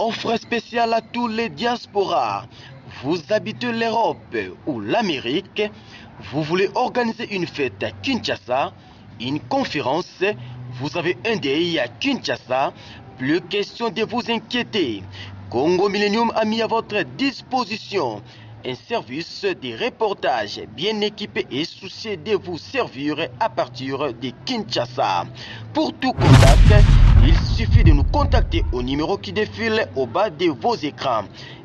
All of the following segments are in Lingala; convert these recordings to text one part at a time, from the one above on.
Offre spéciale à tous les diasporas. Vous habitez l'Europe ou l'Amérique, vous voulez organiser une fête à Kinshasa, une conférence, vous avez un DI à Kinshasa, plus question de vous inquiéter. Congo Millennium a mis à votre disposition un service de reportage bien équipé et soucieux de vous servir à partir de Kinshasa. Pour tout contact, il suffit de nous contacter au numéro qui défile au bas de vos écrans.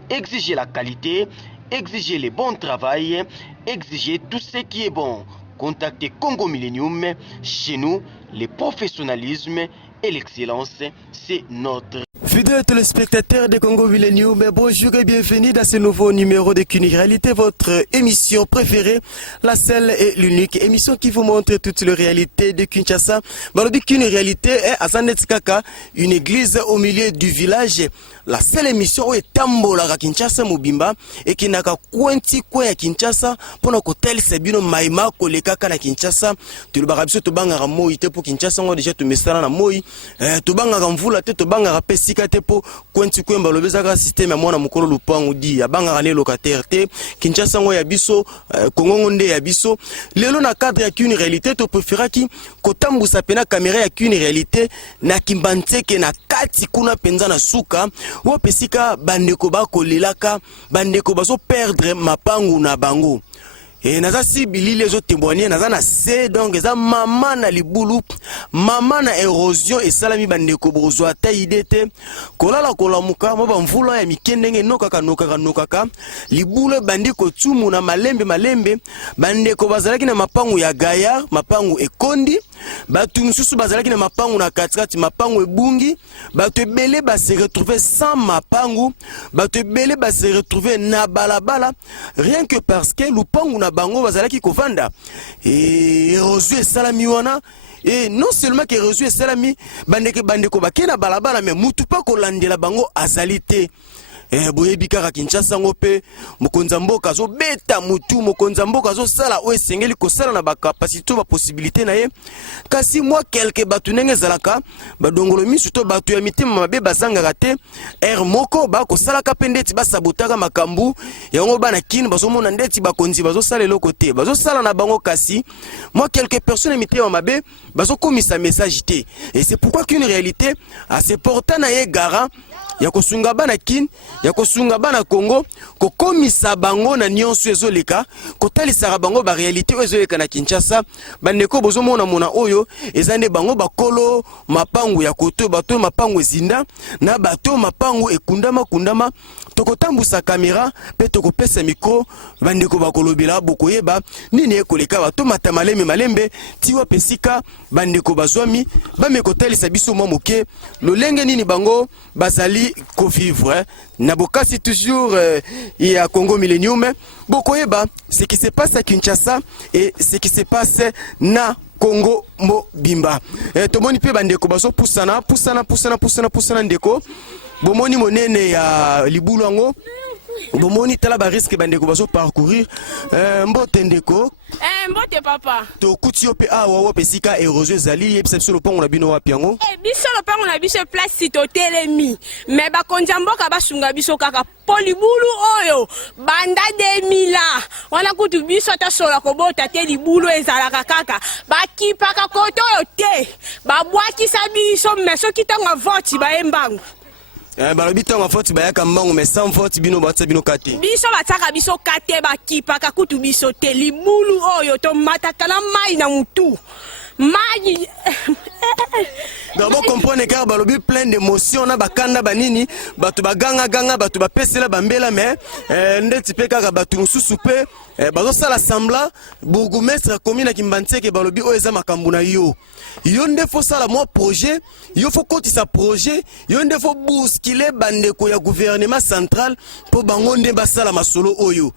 Exigez la qualité, exigez le bon travail, exigez tout ce qui est bon. Contactez Congo Millennium. Chez nous, le professionnalisme et l'excellence, c'est notre... Fidèles téléspectateurs de Congo Millennium, bonjour et bienvenue dans ce nouveau numéro de Kuni Réalité, votre émission préférée, la seule et l'unique émission qui vous montre toutes les réalités de Kinshasa. Balobi Kuni Réalité est à Zanetkaka, une église au milieu du village. La seule émission où est Tambola à Kinshasa Mobimba et qui n'a qu'à Kwenti Kwe à Kinshasa pour notre hôtel Sebino Maïma Kolekaka na Kinshasa. Tu le barabiso to banga moi pour Kinshasa on déjà tu messana na moi to banga mvula te to banga pesika te po Kwenti Kwe balobeza ka système ya mwana mukolo lupangu di ya banga ne locataire te Kinshasa ngo ya biso Kongo ngonde ya biso lelo na cadre ya Kuni Réalité to préféra ki kotambusa pena caméra ya Kuni Réalité na kimbanteke na kati kuna penza na suka ou pesika bandeko bako lelaka bandeko bazo perdre mapangu na bango et naza si bilili zo témoigner naza na se donc eza mama na libulu mama na érosion et salami bandeko bozo ata idete kolala kolamuka mo bamvula ya mikendenge nokaka libulu bandeko tsumu na malembe bandeko bazalaki na mapangu ya gaya mapangu ekondi batu mususu bazalaki na mapangu na katikati mapangu ebungi batu ebele ba se retrouver sans mapangu batu ebele ba se retrouver na balabala rien que parce que lupangu na bango bazalaki kovanda et érosion et salami wana et non seulement que érosion et salami bandeko bakena balabala mais mutu pa kolandela bango azalité boyebi kaka Kinshasa ngope mokonza mboka zo beta mutu mokonza mboka zo sala o esengeli ko sala na ba capacité ba possibilité na ye kasi moi quelque batu nenge zalaka ba dongolo misu to batu ya mitima mabe bazanga raté moko ba ko sala ka pendeti ba sabotaka makambu yango bana kin bazo mona ndeti ba konzi bazo sala le côté bazo sala na bango kasi moi quelques personnes mitima mabe bazo komisa message té et c'est pourquoi qu'une réalité à se porter na ye garant ya kosunga bana kin ya kosunga bana Congo ko komisa bango na nyonso ezoleka ko talisaka bango ba réalité ezoleka na Kinshasa bandeko bozomona mona oyo ezande bango bakolo mapangu ya koto bato mapangu ezinda na bato mapangu ekundama tokotambusa kamera pe tokopesa micro bandeko bakolobela bokoyeba nini ekoleka bato malembe tiwa pesika bandeko bazwami bamekotalisa biso mwa moke lolenge nini bango bazali ko vivre na bokasi toujours et à Congo Millennium bokoyeba ce qui se passe à Kinshasa et ce qui se passe na Congo Mobimba tomoni pe bandeko baso pusana ndeko bomoni monene ya libulu ngo bomoni tala ba risque bandeko baso parcourir mbote ndeko mbote papa to kuti ope awa wo pesika érosion zali yebisa biso lopango na bino wapi yango biso lopango na biso place to telemi mais bakonza mboka basunga biso kaka polibulu oyo banda 2000 wana kutu biso ta sola kobota te libulu ezalaka kaka bakipaka koto oyo te babwakisa biso mais soki tanga vote baembango balobi ntango foti bayaka mbangu mais sans vote bino batsa bino kate biso bataka biso kate bakipaka kutu biso te libulu oyo tomataka na mai na mutu mai d'abord comprendre car balobi plein d'émotions na bakanda banini batu baganga batu bapesela bambela mais ndeti pe kaka batu mususu pe bazo sala semblant bourgmestre commune na Kimbantseke balobi o eza makambu na yo nde fo sala moi projet yo fo kotisa projet yo nde fo bousculer bandeko ya gouvernement central po bango nde basala masolo oyo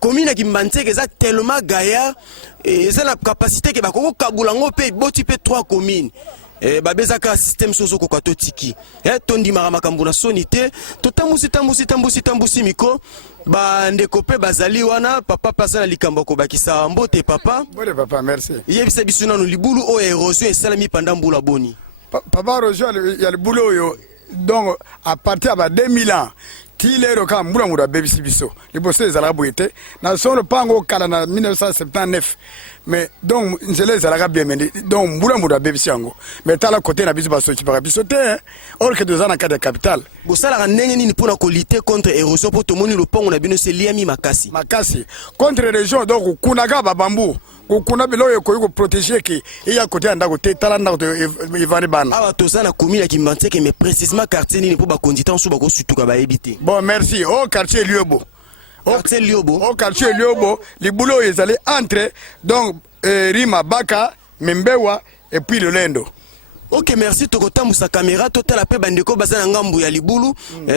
commune na Kimbantseke eza tellement gaillard et eza la capacité ke bakoko kabulango pe boti pe 3 communes babezaka système soso ko katotiki tondi makambo na sonité to tambusi miko ba ndeko pe bazali wana papa pasa na likambo ko bakisa mbote papa mbote papa merci yebisa biso na libulu o érosion esalami pendant mbula boni papa érosion ya libulu oyo donc à partir de 2000 ans tilero ka mbula muda bebisi biso liboso ezalaka boyete na solo pango kala na 1979 mais donc nzela ezalaka bien mené donc mbula muda bebisi yango mais tala côté na biso baso ci biso te or que deux ans na cadre capital bosala ndenge nini pona ko lutter contre érosion po tomoni le pongo na bino se liami makasi contre région donc kunaga babambu kuna biloyo ko protéger ki iya côté ndako te tala ndako ivani bana awa tozana commune ya Kimbantseke mais précisément quartier nini po ba konditant so ba ko sutuka ba ebité. Bon merci au quartier Liobo au quartier Liobo les boulots ils allaient entrer donc Rima Baka Membewa et puis le Lendo. Ok, merci. Tokotambusa caméra totala pe bandeko bazana ngambu ya libulu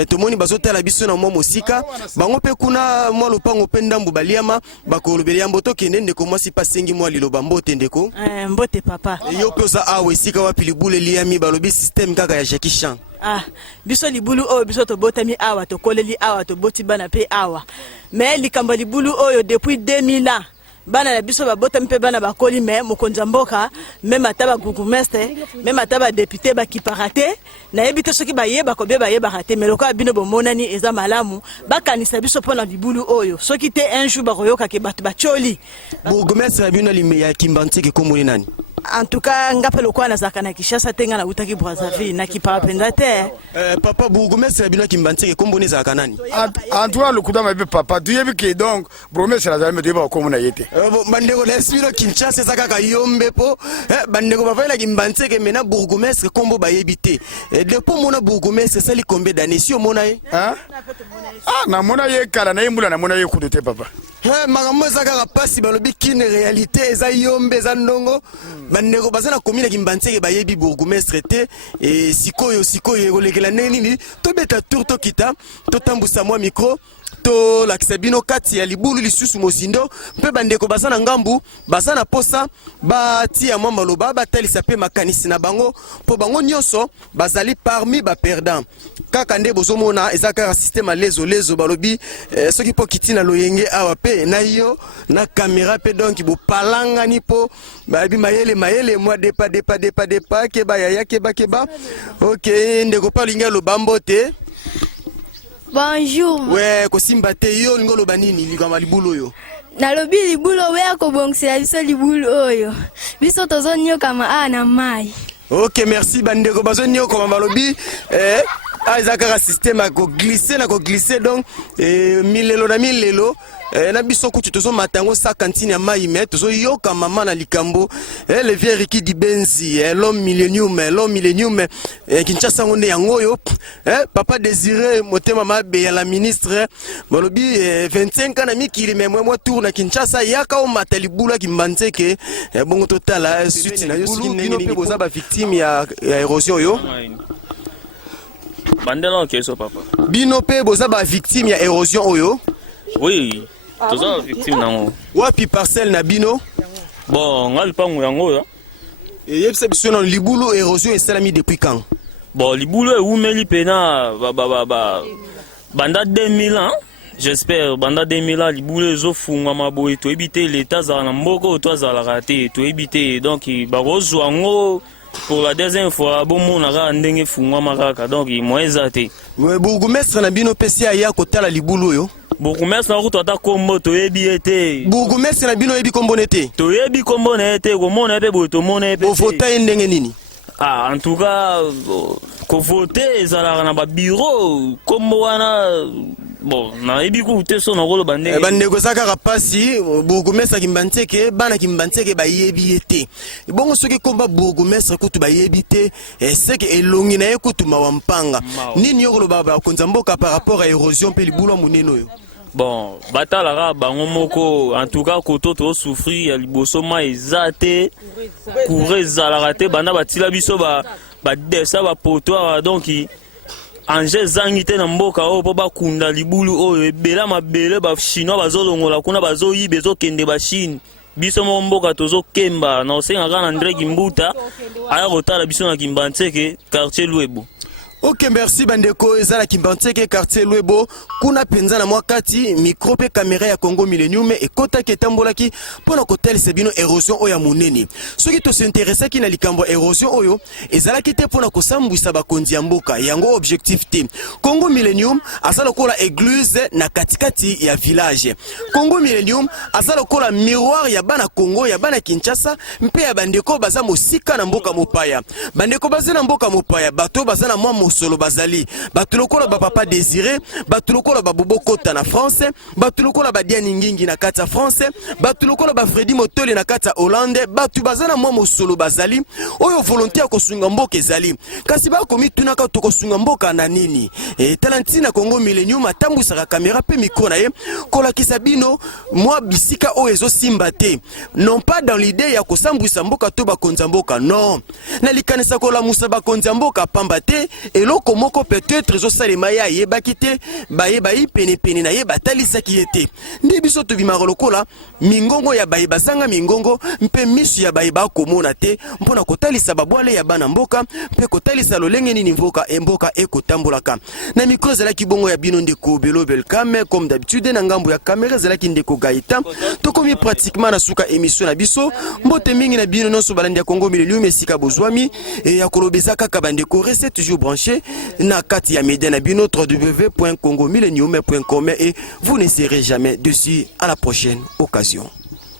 tomoni bazotala biso na mwa mosika bango pe kuna mwa lopango pe ndambu baliama bakolobeli ya mboto kende ndeko mwasi pasengi mwa liloba mbote ndeko mbote papa yo pe oza awa esika wapi libulu liami balobi système kaka ya Jackie Chan biso libulu oyo biso tobotami awa tokoleli awa toboti bana pe awa mais likambo libulu oyo depuis 2000 ans bana na biso babota mpe bana bakoli me mokonza mboka même ataba gourmestre même ataba député bakiparate na yebite soki bayeba ko be bayeba raté mais loka bino bomonani eza malamu bakanisa biso pona libulu oyo soki te un jour bakoyoka ke batu bacholi bourgmestre bino lime ya Kimbantseke komoni nani en tout cas ngapelo kwa na zakana Kishasa tenga na utaki Brazzaville na kipa penda te papa bourgmestre bino Kimbantseke komboni za kanani en tout cas le coup de papa tu yebi que donc bourgmestre la zalme deba ko mona yete bandeko lesbiro Kinshasa saka ka yombe po bandeko bavaila Kimbantseke mena bourgmestre kombo bayebite depuis mona bourgmestre sali combien d'années si o mona ye na mona ye kala na yembula na mona ye kudote papa makambo ezaka ka pasi balobi kine réalité eza yombe eza ndongo bandeko bazana commune Kimbantseke bayebi bourgmestre te et sikoyo ekolekela nini tobeta tour tokita totambusa mwa micro to lakisa bino kati ya libulu lisusu mozindo mpe bandeko bazana ngambu bazana posa batia mwa maloba batalisa pe makanisi na bango po bango nyonso bazali parmi ba perdant kaka nde bozomona ezaka système lezo balobi soki po kitina loyenge awa pe na yo na caméra pe donc bo palangani po babi mayele moi depa keba yaya keba ok ndeko palinga lo bambote. Bonjour. Ouais, kosimba te yo ngolo banini ligama libulu yo. Nalobi libulu we ko bongisa biso libulu oyo. Biso tozonyo kama na mai. OK, merci bandeko bazonyo kama balobi azaka système à glisser donc milelo na milelo na biso kuti tozo matango sa cantine ya mai mais tozo yoka mama na likambo le vieux Ricky Dibenzi l'homme millénium Kinshasa ngonde yangoyo papa désiré motema mabe ya la ministre balobi 25 ans na mikili mais moi tour na Kinshasa yaka o matali bula Kimbantseke bongo total suite na yo sikino pe boza ba victime ya érosion yo bandela keso papa bino pe boza ba victime ya érosion oyo oui toza victime nango wapi parcelle na bino bon ngali pangu yango ya yebisa biso na libulu érosion esalami depuis quand bon libulu eumeli pena banda 2000 ans j'espère banda 2000 ans libulu ezofungwa maboye toyebite l'état zala na mboko to azalaka te toyebite donc bakozwa ngo pour la deuxième fois bon mon ara ndenge fungwa makaka donc moeza te bourgmestre na bino pesi ya kotala libulu yo bourgmestre na kuto ata kombo toyebi ete bourgmestre na bino yebi kombo nete toyebi kombo na ete komona pe boto mona pe vota ndenge nini en tout cas ko voter ezalaka na ba bureau kombo wana bon na yebi ku te so na rolo bandenge bandeko saka kapasi bourgmestre Kimbantseke bana Kimbantseke bayebi ete bongo soki komba bourgmestre kutu bayebi te seke elongi na ye kutu mawampanga nini yokolo baba konza mboka par rapport à érosion pe libulu muneno yo bon batalaka bango moko en tout cas koto to souffrir ya liboso ma ezate courre ezalaka te banda batila biso ba desa ba potoir donc anje zangi te na mboka oyo po bakunda libulu oyo ebela mabele ba chinois bazolongola kuna bazoyiba ezokende ba Chine biso mo mboka tozokemba na osengaka na André Kimbuta aya kotala biso na Kimbantseke quartier Lwebo. Ok, merci bandeko ezala kimbanteke quartier Lwebo kuna penza na mwakati micro pe caméra ya Congo Millennium ekota ketambolaki pona kotel sebino érosion oya munene soki to s'intéresse ki na likambo érosion oyo ezala kite pona kosambwisa bakonzi ya mboka yango objectif te Congo Millennium azala kola église na katikati ya village Congo Millennium azala kola miroir ya bana Congo ya bana Kinshasa mpe ya bandeko baza mosika na mboka mopaya bandeko baza na mboka mopaya bato baza na mwa solo bazali batulokola ba papa désiré batulokola ba bobo kota na France batulokola ba Diani Ngingi na kata France batulokola ba Freddy Motole na kata Hollande batu bazana mwa solo bazali oyo volontaire kosunga mboka ezali kasi ba komi tunaka to kosunga mboka na nini talentina Congo Millennium atambusaka kamera pe micro na ye kola kisabino mwa bisika oyo ezo simba te non pas dans l'idée ya kosambwisa mboka to ba konza mboka non na likanisa kola musa ba konza mboka pamba te eloko moko peut-être zo salema ya yebaki te bayeba yi pene na yeba talisaki ete ndi biso to bimaro lokola mingongo ya bayeba sanga mingongo mpe misu ya bayeba komona te mpona kotalisa babwale ya bana mboka mpe kotalisa lolenge nini mboka ekotambolaka na micro zelaki bongo ya bino ndeko Belo Belkame comme d'habitude na ngambo ya caméra zelaki ndeko Gaïta tokomi pratiquement na suka émission na biso mbote mingi na bino nonso balandi ya Congo Millennium esika bozwami et ya kolobeza kaka bandeko reste toujours branché na kati ya média na bino www.congomillennium.com et vous ne serez jamais dessus. À la prochaine occasion.